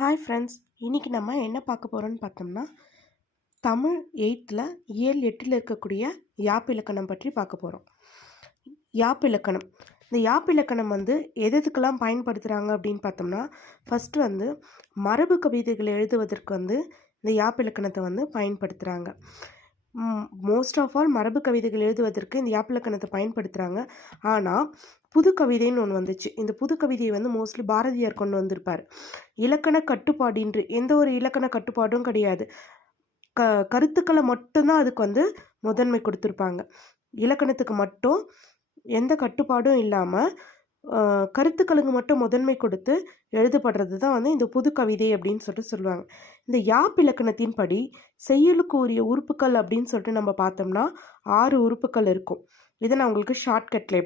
Hi friends, இன்றைக்கி நம்ம என்ன பார்க்க போகிறோன்னு பார்த்தோம்னா தமிழ் 8th இயல் 8 இருக்கக்கூடிய யாப்பிலக்கணம் பற்றி பார்க்க போகிறோம். யாப்பிலக்கணம், இந்த யாப்பிலக்கணம் எதுக்கெல்லாம் பயன்படுத்துகிறாங்க அப்படின்னு பார்த்தோம்னா, ஃபஸ்ட்டு மரபு கவிதைகளை எழுதுவதற்கு இந்த யாப்பிலக்கணத்தை பயன்படுத்துகிறாங்க. மோஸ்ட் ஆஃப் ஆல் மரபு கவிதைகள் எழுதுவதற்கு இந்த யாப்பிலக்கணத்தை பயன்படுத்துகிறாங்க. ஆனால் புது கவிதைன்னு ஒன்று வந்துச்சு. இந்த புது கவிதையை மோஸ்ட்லி பாரதியார் கொண்டு வந்திருப்பார். இலக்கண கட்டுப்பாடின்றி எந்த ஒரு இலக்கண கட்டுப்பாடும் கிடையாது. கருத்துக்களை மட்டும்தான் அதுக்கு முதன்மை கொடுத்துருப்பாங்க. இலக்கணத்துக்கு மட்டும் எந்த கட்டுப்பாடும் இல்லாமல் கருத்துக்களுக்கு மட்டும் முதன்மை கொடுத்து எழுதப்படுறது தான் இந்த புது கவிதை அப்படின்னு சொல்லுவாங்க. இந்த யாப்பிலக்கணத்தின்படி செய்யுளுக்கு உரிய உறுப்புக்கள் அப்படின்னு சொல்லிட்டு நம்ம பார்த்தோம்னா 6 உறுப்புக்கள் இருக்கும். இதை நான் உங்களுக்கு ஷார்ட்கட்டில்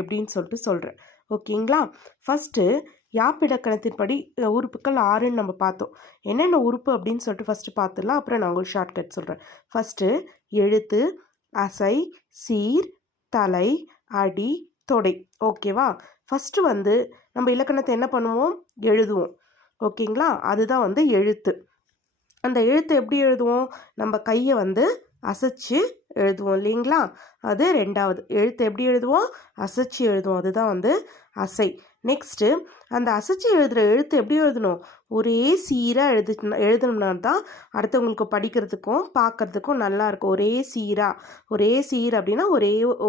எப்படின்னு சொல்லிட்டு சொல்கிறேன். ஓகேங்களா? ஃபஸ்ட்டு யாப்பிலக்கணத்தின்படி உறுப்புக்கள் 6ன்னு நம்ம பார்த்தோம். என்னென்ன உறுப்பு அப்படின்னு சொல்லிட்டு ஃபஸ்ட்டு பார்த்துடலாம். அப்புறம் நான் உங்களுக்கு ஷார்ட்கட் சொல்கிறேன். ஃபஸ்ட்டு எழுத்து, அசை, சீர், தலை, அடி, தொடை. ஓகேவா? ஃபஸ்ட்டு நம்ம இலக்கணத்தை என்ன பண்ணுவோம்? எழுதுவோம். ஓகேங்களா? அதுதான் எழுத்து. அந்த எழுத்து எப்படி எழுதுவோம்? நம்ம கையை அசைச்சு எழுதுவோம் இல்லைங்களா? அது ரெண்டாவது. எழுத்து எப்படி எழுதுவோம்? அசைச்சு எழுதுவோம். அதுதான் அசை. நெக்ஸ்ட்டு அந்த அசைச்சு எழுதுகிற எழுத்து எப்படி எழுதணும்? ஒரே சீராக எழுதணும்னா தான் அடுத்தவங்களுக்கு படிக்கிறதுக்கும் பார்க்குறதுக்கும் நல்லாயிருக்கும். ஒரே சீர் அப்படின்னா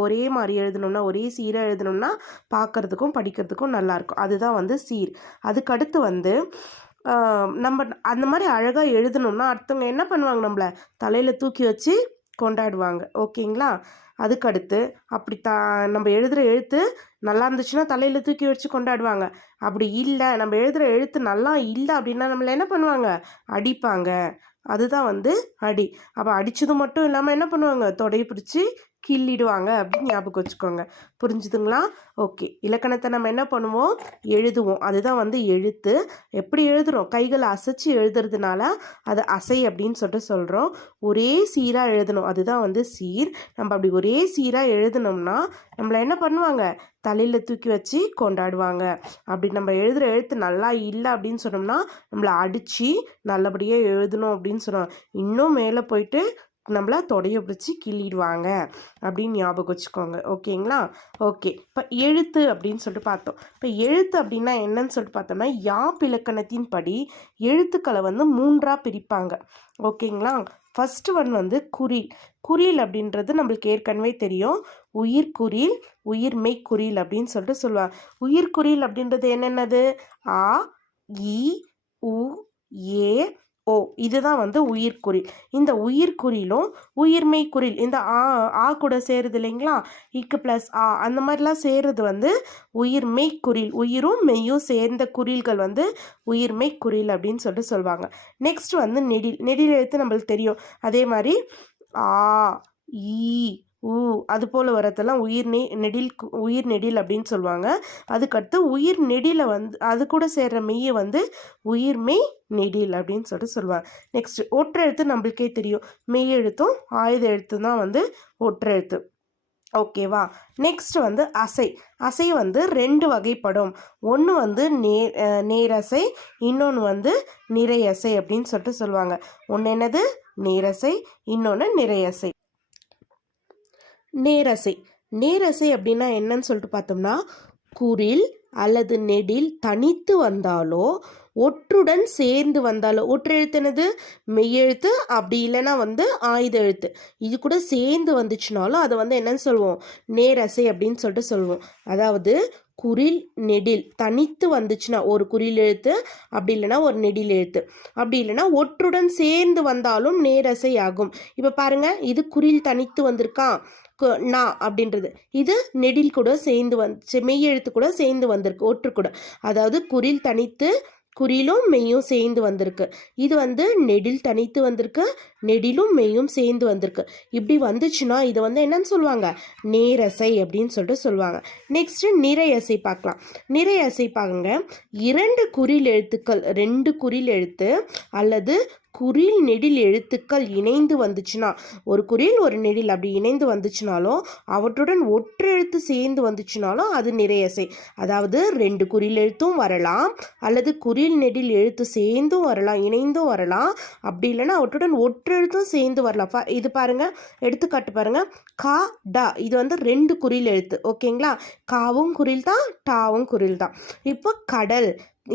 ஒரே மாதிரி எழுதணும்னா, ஒரே சீராக எழுதணும்னா பார்க்குறதுக்கும் படிக்கிறதுக்கும் நல்லாயிருக்கும். அதுதான் சீர். அதுக்கடுத்து நம்ம அந்த மாதிரி அழகாக எழுதணும்னா அடுத்தவங்க என்ன பண்ணுவாங்க? நம்மளை தலையில் தூக்கி வச்சு கொண்டாடுவாங்க. ஓகேங்களா? அதுக்கடுத்து அப்படி நம்ம எழுதுகிற எழுத்து நல்லா இருந்துச்சுன்னா தலையில் தூக்கி வச்சு கொண்டாடுவாங்க. அப்படி இல்லை, நம்ம எழுதுகிற எழுத்து நல்லா இல்லை அப்படின்னா நம்மளை என்ன பண்ணுவாங்க? அடிப்பாங்க. அதுதான் அடி. அப்போ அடித்தது மட்டும் இல்லாமல் என்ன பண்ணுவாங்க? தொடையை பிடிச்சி கிள்ளிடுவாங்க அப்படின்னு ஞாபகம் வச்சுக்கோங்க. புரிஞ்சுதுங்களா? ஓகே. இலக்கணத்தை நம்ம என்ன பண்ணுவோம்? எழுதுவோம். அதுதான் எழுத்து. எப்படி எழுதுகிறோம்? கைகளை அசைச்சு எழுதுறதுனால அது அசை அப்படின்னு சொல்கிறோம். ஒரே சீராக எழுதணும். அதுதான் சீர். நம்ம அப்படி ஒரே சீராக எழுதணும்னா நம்மளை என்ன பண்ணுவாங்க? தலையில் தூக்கி வச்சு கொண்டாடுவாங்க. அப்படி நம்ம எழுதுகிற எழுத்து நல்லா இல்லை அப்படின்னு சொன்னோம்னா நம்மளை அடித்து நல்லபடியாக எழுதணும் அப்படின்னு சொன்னோம். இன்னும் மேலே போயிட்டு நம்மளை தொடையை பிடிச்சி கிள்ளிடுவாங்க அப்படின்னு ஞாபகம் வச்சுக்கோங்க. ஓகேங்களா? ஓகே. இப்போ எழுத்து அப்படின்னு சொல்லிட்டு பார்த்தோம். இப்போ எழுத்து அப்படின்னா என்னன்னு சொல்லிட்டு பார்த்தோம்னா யாப்பிலக்கணத்தின் படி எழுத்துக்களை 3ஆக பிரிப்பாங்க. ஓகேங்களா? ஃபஸ்ட்டு ஒன் குறில். குறில் அப்படின்றது நம்மளுக்கு ஏற்கனவே தெரியும். உயிர்குறில், உயிர்மெய் குறில் அப்படின்னு சொல்லிட்டு சொல்லுவாங்க. உயிர்குறில் அப்படின்றது என்னென்னது? ஆ, இ, உ, ஏ, ஓ. இதுதான் உயிர்குறில். இந்த உயிர்குறிலும் உயிர்மெய் குறில் இந்த ஆ கூட சேருது இல்லைங்களா? இக்கு ப்ளஸ் ஆ அந்த மாதிரிலாம் சேருது உயிர்மெய் குறில். உயிரும் மெய்யும் சேர்ந்த குறில்கள் உயிர்மெய் குறில் அப்படின்னு சொல்லிட்டு சொல்லுவாங்க. நெக்ஸ்ட் நெடில். நெடில் எழுத்து நம்மளுக்கு தெரியும். அதே மாதிரி ஆ, ஈ, ஊ அது போல் வரதெல்லாம் உயிர் நெடில் அப்படின்னு சொல்லுவாங்க. அதுக்கடுத்து உயிர் நெடில அது கூட சேர்ற மெய்யை உயிர்மெய் நெடில் அப்படின்னு சொல்லிட்டு சொல்லுவாங்க. நெக்ஸ்ட் ஒற்றெழுத்து நம்மளுக்கே தெரியும். மெய் எழுத்தும் ஆயுத எழுத்தும் தான் ஒற்றெழுத்து. ஓகேவா? நெக்ஸ்ட் அசை. அசை 2 வகைப்படும். ஒன்று நேரசை, இன்னொன்று நிறையசை அப்படின்னு சொல்லிட்டு சொல்லுவாங்க. ஒன்று என்னது? நேரசை, இன்னொன்று நிறையசை. நேரசை. நேரசை அப்படின்னா என்னன்னு சொல்லிட்டு பார்த்தோம்னா குறில் அல்லது நெடில் தனித்து வந்தாலோ ஒற்றுடன் சேர்ந்து வந்தாலோ, ஒற்றெழுத்து என்னது? மெய்யெழுத்து. அப்படி இல்லைன்னா ஆயுத எழுத்து. இது கூட சேர்ந்து வந்துச்சுனாலும் அதை என்னன்னு சொல்லுவோம்? நேரசை அப்படின்னு சொல்லிட்டு சொல்லுவோம். அதாவது குறில் நெடில் தனித்து வந்துச்சுன்னா ஒரு குறில் எழுத்து, அப்படி இல்லைன்னா ஒரு நெடில் எழுத்து, அப்படி இல்லைன்னா ஒற்றுடன் சேர்ந்து வந்தாலும் நேரசை ஆகும். இப்போ பாருங்க, இது குறில் தனித்து வந்திருக்கான் நா அப்படின்றது. இது நெடில் கூட சேர்ந்து மெய்யெழுத்து கூட சேர்ந்து வந்திருக்கு, ஒற்று கூட. அதாவது குறில் தனித்து குறிலும் மெய்யும் சேர்ந்து வந்திருக்கு. இது நெடில் தனித்து வந்திருக்கு, நெடிலும் மெய்யும் சேர்ந்து வந்திருக்கு. இப்படி வந்துச்சுன்னா இது என்னன்னு சொல்லுவாங்க? நேரசை அப்படின்னு சொல்லிட்டு சொல்லுவாங்க. நெக்ஸ்ட் நிறையசை பார்க்கலாம். நிறையசை பாருங்க, 2 குறில் எழுத்துக்கள், 2 குறில் எழுத்து அல்லது குறில் நெடில் எழுத்துக்கள் இணைந்து வந்துச்சுன்னா, ஒரு குறில் ஒரு நெடில் அப்படி இணைந்து வந்துச்சுனாலும் அவற்றுடன் ஒற்றெழுத்து சேர்ந்து வந்துச்சுனாலும் அது நிறையசை. அதாவது 2 குறில் எழுத்தும் வரலாம், அல்லது குறில் நெடில் எழுத்து சேர்ந்தும் வரலாம், இணைந்தும் வரலாம். அப்படி இல்லைன்னா அவற்றுடன் ஒற்றெழுத்தும் சேர்ந்து வரலாம். இது பாருங்க, எடுத்துக்காட்டு பாருங்க. கா டா, இது வந்து 2 குறில் எழுத்து. ஓகேங்களா? காவும் குறில் தான், டாவும் குறில் தான். இப்போ கடல்,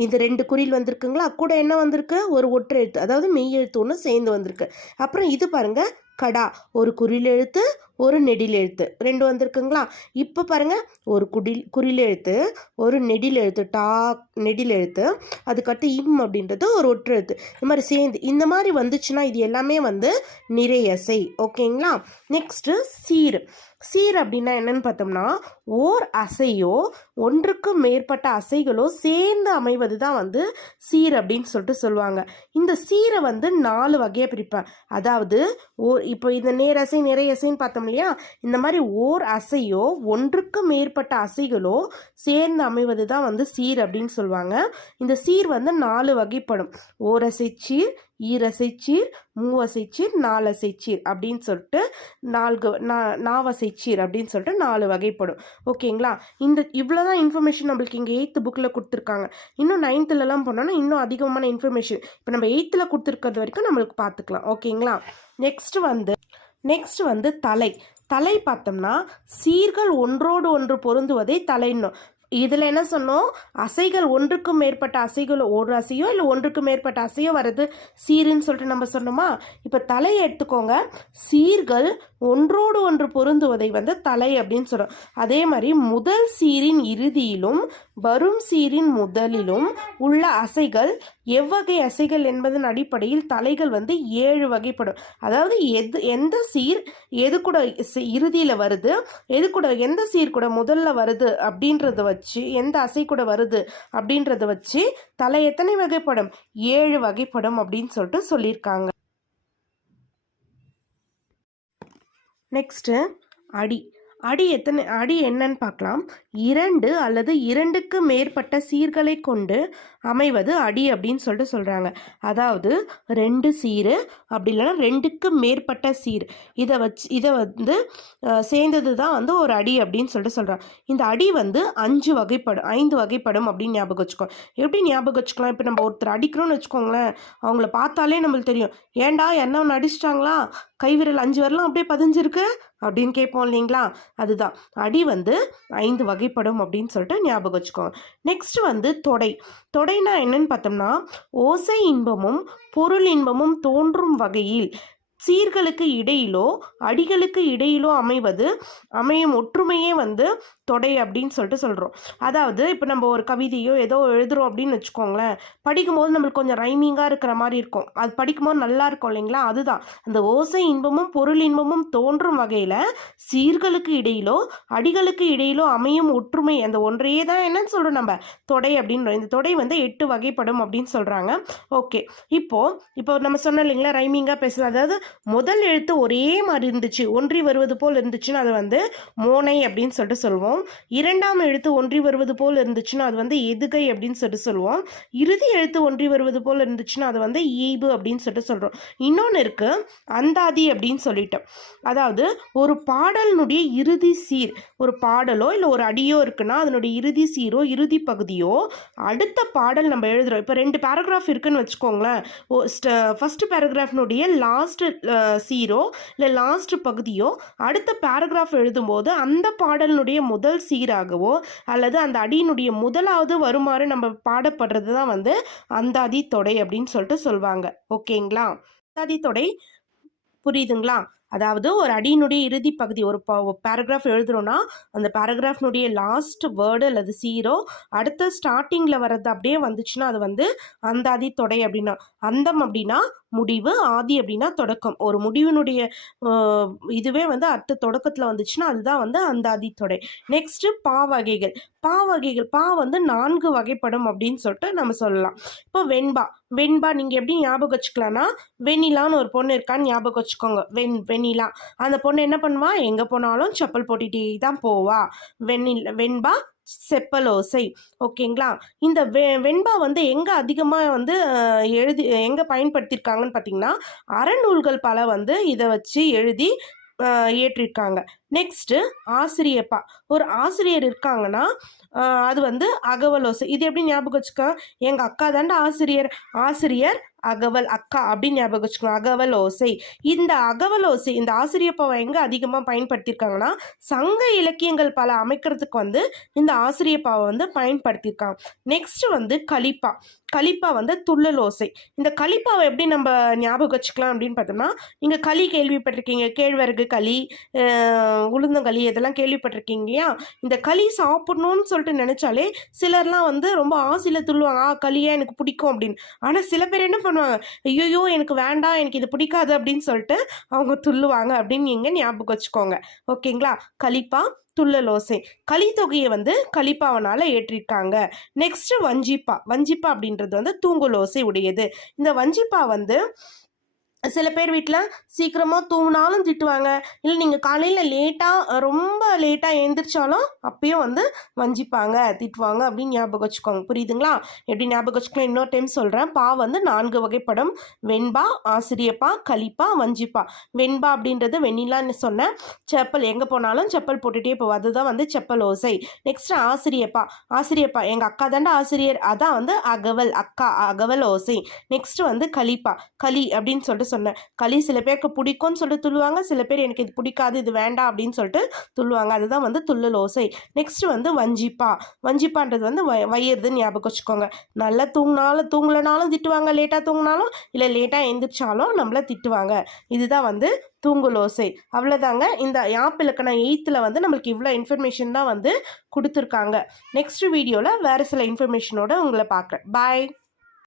இது 2 குறில் வந்திருக்குங்களா, கூட என்ன வந்திருக்கு, ஒரு ஒற்று எழுத்து, அதாவது மெய் எழுத்து ஒன்று சேர்ந்து வந்திருக்கு. அப்புறம் இது பாருங்க, கடா, ஒரு குறில் எழுத்து ஒரு நெடில் எழுத்து 2 வந்திருக்குங்களா. இப்போ பாருங்க, ஒரு குறில் எழுத்து ஒரு நெடில் எழுத்து, டா நெடில் எழுத்து, அதுக்கடுத்து இம் அப்படின்றது ஒரு ஒற்று எழுத்து, இந்த மாதிரி சேர்ந்து இந்த மாதிரி வந்துச்சுன்னா இது எல்லாமே வந்து நிறையசை. ஓகேங்களா? நெக்ஸ்ட்டு சீர். சீர் அப்படின்னா என்னன்னு பார்த்தோம்னா, ஓர் அசையோ ஒன்றுக்கு மேற்பட்ட அசைகளோ சேர்ந்து அமைவது தான் வந்து சீர் அப்படின்னு சொல்லிட்டு சொல்லுவாங்க. இந்த சீரை வந்து 4 வகையாக பிரிப்பேன். அதாவது இப்போ இந்த நேரசை நிறையசைன்னு பார்த்தோம் இல்லையா, இந்த மாதிரி ஓர் அசையோ ஒன்றுக்கு மேற்பட்ட அசைகளோ சேர்ந்து அமைவது தான் வந்து சீர் அப்படின்னு சொல்லுவாங்க. இந்த சீர் வந்து 4 வகைப்படும். ஓரசைச்சீர், ஈரசைச்சீர், மூவசைச்சீர், நாலசைச்சீர் அப்படின்னு சொல்லிட்டு நாவசைச்சீர் அப்படின்னு சொல்லிட்டு 4 வகைப்படும். ஓகேங்களா? இவ்வளோதான் இன்ஃபர்மேஷன் நம்மளுக்கு இங்கே 8th புக்கில் கொடுத்துருக்காங்க. இன்னும் 9thலலாம் போனோன்னா இன்னும் அதிகமான இன்ஃபர்மேஷன் இப்போ நம்ம 8th கொடுத்துருக்கிறது வரைக்கும் நம்மளுக்கு பார்த்துக்கலாம். ஓகேங்களா? நெக்ஸ்ட் வந்து தலை. தலை பார்த்தோம்னா சீர்கள் ஒன்றோடு ஒன்று பொருந்துவதை தலைன்னும். இதில் என்ன சொன்னோம், அசைகள் ஒன்றுக்கு மேற்பட்ட அசைகள், ஒரு அசையோ இல்லை ஒன்றுக்கு மேற்பட்ட அசையோ வர்றது சீருன்னு சொல்லிட்டு நம்ம சொன்னோமா. இப்போ தலையை எடுத்துக்கோங்க, சீர்கள் ஒன்றோடு ஒன்று பொருந்துவதை வந்து தலை அப்படின்னு சொல்கிறோம். அதே மாதிரி முதல் சீரின் இறுதியிலும் வரும் சீரின் முதலிலும் உள்ள அசைகள் எவ்வகை அசைகள் என்பதன் அடிப்படையில் தலைகள் வந்து 7 வகைப்படும். அதாவது எந்த சீர் எது கூட இறுதியில் வருது, எது கூட எந்த சீர் கூட முதல்ல வருது அப்படின்றத வச்சு, எந்த அசை கூட வருது அப்படின்றத வச்சு தலை எத்தனை வகைப்படும், 7 வகைப்படும் அப்படின்னு சொல்லிட்டு சொல்லியிருக்காங்க. நெக்ஸ்ட்டு அடி. அடி என்னன்னு பார்க்கலாம். 2 அல்லது 2க்கு மேற்பட்ட சீர்களை கொண்டு அமைவது அடி அப்படின்னு சொல்லிட்டு சொல்கிறாங்க. அதாவது 2 சீர் அப்படி இல்லைன்னா 2க்கு மேற்பட்ட சீர், இதை வந்து சேர்ந்தது தான் வந்து ஒரு அடி அப்படின்னு சொல்லிட்டு சொல்கிறாங்க. இந்த அடி வந்து 5 வகைப்படும் அப்படின்னு ஞாபகம் வச்சுக்கோ. எப்படி ஞாபகம் வச்சுக்கலாம், இப்போ நம்ம ஒருத்தர் அடிக்கிறோன்னு வச்சுக்கோங்களேன், அவங்கள பார்த்தாலே நம்மளுக்கு தெரியும், ஏண்டா என்ன ஒன்று அடிச்சிட்டாங்களா, கைவிரல் 5 வரலாம் அப்படியே பதிஞ்சிருக்கு அப்படின்னு கேட்போம் இல்லைங்களா. அதுதான் அடி வந்து 5 வகைப்படும் அப்படின்னு சொல்லிட்டு ஞாபகம் வச்சுக்கோங்க. நெக்ஸ்ட் வந்து தொடைனா என்னன்னு பார்த்தோம்னா, ஓசை இன்பமும் பொருள் இன்பமும் தோன்றும் வகையில் சீர்களுக்கு இடையிலோ அடிகளுக்கு இடையிலோ அமையும் ஒற்றுமையே வந்து தொடை அப்படின்னு சொல்லிட்டு சொல்கிறோம். அதாவது இப்போ நம்ம ஒரு கவிதையோ ஏதோ எழுதுகிறோம் அப்படின்னு வச்சுக்கோங்களேன், படிக்கும்போது நம்மளுக்கு கொஞ்சம் ரைமிங்காக இருக்கிற மாதிரி இருக்கும், அது படிக்கும்போது நல்லா இருக்கும் இல்லைங்களா. அதுதான் அந்த ஓசை இன்பமும் பொருள் இன்பமும் தோன்றும் வகையில் சீர்களுக்கு இடையிலோ அடிகளுக்கு இடையிலோ அமையும் ஒற்றுமை, அந்த ஒன்றையே தான் என்னன்னு சொல்கிறோம் நம்ம தொடை அப்படின்றோம். இந்த தொடை வந்து 8 வகைப்படும் அப்படின்னு சொல்கிறாங்க. ஓகே, இப்போ நம்ம சொன்னோம் இல்லைங்களா, ரைமிங்காக பேசுகிறது. அதாவது முதல் எழுத்து ஒரே மாதிரி இருந்துச்சு, ஒன்றி வருவது போல் இருந்துச்சுன்னா அது வந்து மோனை அப்படின்னு சொல்லிட்டு சொல்லுவோம். இரண்டாம் எழுத்து ஒன்றி வருவது போல் இருந்துச்சுன்னா அது வந்து எதுகை அப்படின்னு சொல்லிட்டு சொல்லுவோம். இறுதி எழுத்து ஒன்றி வருவது போல் இருந்துச்சுன்னா அது வந்து ஈபு அப்படின்னு சொல்லிட்டு சொல்கிறோம். இன்னொன்று இருக்கு, அந்தாதி அப்படின்னு சொல்லிட்டோம். அதாவது ஒரு பாடலினுடைய இறுதி சீர், ஒரு பாடலோ இல்லை ஒரு அடியோ இருக்குன்னா அதனுடைய இறுதி சீரோ இறுதி பகுதியோ அடுத்த பாடல் நம்ம எழுதுகிறோம். இப்போ 2 பேராகிராஃப் இருக்குன்னு வச்சுக்கோங்களேன், ஃபர்ஸ்ட் பேராகிராஃப்னுடைய லாஸ்ட் சீரோ இல்லை லாஸ்ட் பகுதியோ அடுத்த பேராகிராஃப் எழுதும்போது அந்த பாடலினுடைய முதல் சீராகவோ அல்லது அந்த அடியினுடைய முதலாவது வருமாறு நம்ம பாடப்படுறது தான் வந்து அந்தாதி தொடை அப்படின்னு சொல்லிட்டு சொல்லுவாங்க. ஓகேங்களா? அந்தாதி தொடை புரியுதுங்களா? அதாவது ஒரு அடியினுடைய இறுதி பகுதி, ஒரு பேராகிராஃப் எழுதுறோன்னா அந்த பேராகிராஃப்னுடைய லாஸ்ட் வேர்டு அல்லது சீரோ அடுத்த ஸ்டார்டிங்கில் வர்றது அப்படியே வந்துச்சுன்னா அது வந்து அந்தாதி தொடை அப்படின்னா. அந்தம் அப்படின்னா முடிவு, ஆதி அப்படின்னா தொடக்கம். ஒரு முடிவினுடைய இதுவே வந்து அடுத்த தொடக்கத்தில் வந்துச்சுன்னா அதுதான் வந்து அந்தாதி தொடை. நெக்ஸ்ட்டு பா வகைகள். பா வந்து 4 வகைப்படும் அப்படின்னு சொல்லிட்டு நம்ம சொல்லலாம். இப்போ வெண்பா நீங்கள் எப்படி ஞாபகம் வச்சுக்கலாம்னா, வெண்ணிலான்னு ஒரு பொண்ணு இருக்கான்னு ஞாபகம் வச்சுக்கோங்க. வெண்ணிலா, அந்த பொண்ணு என்ன பண்ணுவா, எங்கே போனாலும் செப்பல் போட்டுட்டே தான் போவா. வெண்பா செப்பலோசை. ஓகேங்களா? இந்த வெண்பா வந்து எங்கே அதிகமாக வந்து எங்கே பயன்படுத்தியிருக்காங்கன்னு பார்த்தீங்கன்னா, அறநூல்கள் பல வந்து இதை வச்சு எழுதி இயற்றிருக்காங்க. நெக்ஸ்ட்டு ஆசிரியப்பா. ஒரு ஆசிரியர் இருக்காங்கன்னா அது வந்து அகவலோசை. இது எப்படி ஞாபகம் வச்சுக்க, எங்கள் அக்கா தாண்டா ஆசிரியர், ஆசிரியர் அகவல் அக்கா அப்படின்னு ஞாபகம் வச்சுக்கணும். அகவல் ஓசை. இந்த அகவல் ஓசை இந்த ஆசிரியப்பாவை எங்கே அதிகமாக பயன்படுத்தியிருக்காங்கன்னா, சங்க இலக்கியங்கள் பல அமைக்கிறதுக்கு வந்து இந்த ஆசிரியப்பாவை வந்து பயன்படுத்தியிருக்காங்க. நெக்ஸ்ட் வந்து கலிப்பா. கலிப்பா வந்து துள்ளல் ஓசை. இந்த கலிப்பாவை எப்படி நம்ம ஞாபகம் வச்சுக்கலாம் அப்படின்னு பார்த்தோம்னா, இங்கே களி கேள்விப்பட்டிருக்கீங்க, கேழ்வரகு களி, உளுந்தங்களி இதெல்லாம் கேள்விப்பட்டிருக்கீங்க இல்லையா? இந்த களி சாப்பிடணும்னு சொல்லிட்டு நினச்சாலே சிலர்லாம் வந்து ரொம்ப ஆசையில் துள்ளுவாங்க, களியா எனக்கு பிடிக்கும் அப்படின்னு. ஆனால் சில பேர் என்ன பண்ணுவாங்க, ஐயோ எனக்கு வேண்டாம், எனக்கு இது பிடிக்காது அப்படின்னு சொல்லிட்டு அவங்க துள்ளுவாங்க அப்படின்னு நீங்கள் ஞாபகம் வச்சுக்கோங்க. ஓகேங்களா? கலிப்பா, துள்ளலோசை. கலித்தொகையை வந்து கலிப்பாவனால ஏற்றிருக்காங்க. நெக்ஸ்ட் வஞ்சிப்பா. வஞ்சிப்பா அப்படின்றது வந்து தூங்குலோசை உடையது. இந்த வஞ்சிப்பா வந்து சில பேர் வீட்டில் சீக்கிரமாக தூங்கினாலும் திட்டுவாங்க, இல்லை நீங்கள் காலையில் லேட்டாக ரொம்ப லேட்டாக எழுந்திரிச்சாலும் அப்பயும் வந்து வஞ்சிப்பாங்க, திட்டுவாங்க அப்படின்னு ஞாபகம் வச்சுக்கோங்க. புரியுதுங்களா? எப்படி ஞாபகம் வச்சுக்கலாம் இன்னொரு டைம் சொல்கிறேன். பா வந்து 4 வகைப்படும். வெண்பா, ஆசிரியப்பா, கலிப்பா, வஞ்சிப்பா. வெண்பா அப்படின்றது வெண்ணிலான்னு சொன்னேன். செப்பல் எங்கே போனாலும் செப்பல் போட்டுகிட்டே போவோம், அதுதான் வந்து செப்பல் ஓசை. நெக்ஸ்ட் ஆசிரியப்பா. ஆசிரியப்பா எங்கள் அக்கா தாண்டா ஆசிரியர், அதான் வந்து அகவல் அக்கா, அகவல் ஓசை. நெக்ஸ்ட் வந்து கலிப்பா. களி அப்படின்னு சொல்லிட்டு சொன்னேன். களி சில பேருக்கு பிடிக்கும்னு சொல்லிட்டு துள்ளுவாங்க, சில பேர் எனக்கு இது பிடிக்காது, இது வேண்டாம் அப்படின்னு சொல்லிட்டு துள்ளுவாங்க, அதுதான் வந்து துள்ளல் ஓசை. நெக்ஸ்ட் வந்து வஞ்சிப்பா. வஞ்சிப்பான்றது வந்து வயிறுதுன்னு ஞாபகம் வச்சுக்கோங்க. நல்லா தூங்கலனாலும் திட்டுவாங்க, லேட்டாக தூங்கினாலும் இல்லை லேட்டாக எழுந்திரிச்சாலும் நம்மளை திட்டுவாங்க. இதுதான் வந்து தூங்குலோசை. அவ்வளோதாங்க. இந்த யாப்பிலக்கணம் 8th வந்து நம்மளுக்கு இவ்வளோ இன்ஃபர்மேஷன் தான் வந்து கொடுத்துருக்காங்க. நெக்ஸ்ட் வீடியோவில் வேறு சில இன்ஃபர்மேஷனோட உங்களை பார்க்குறேன். பாய்.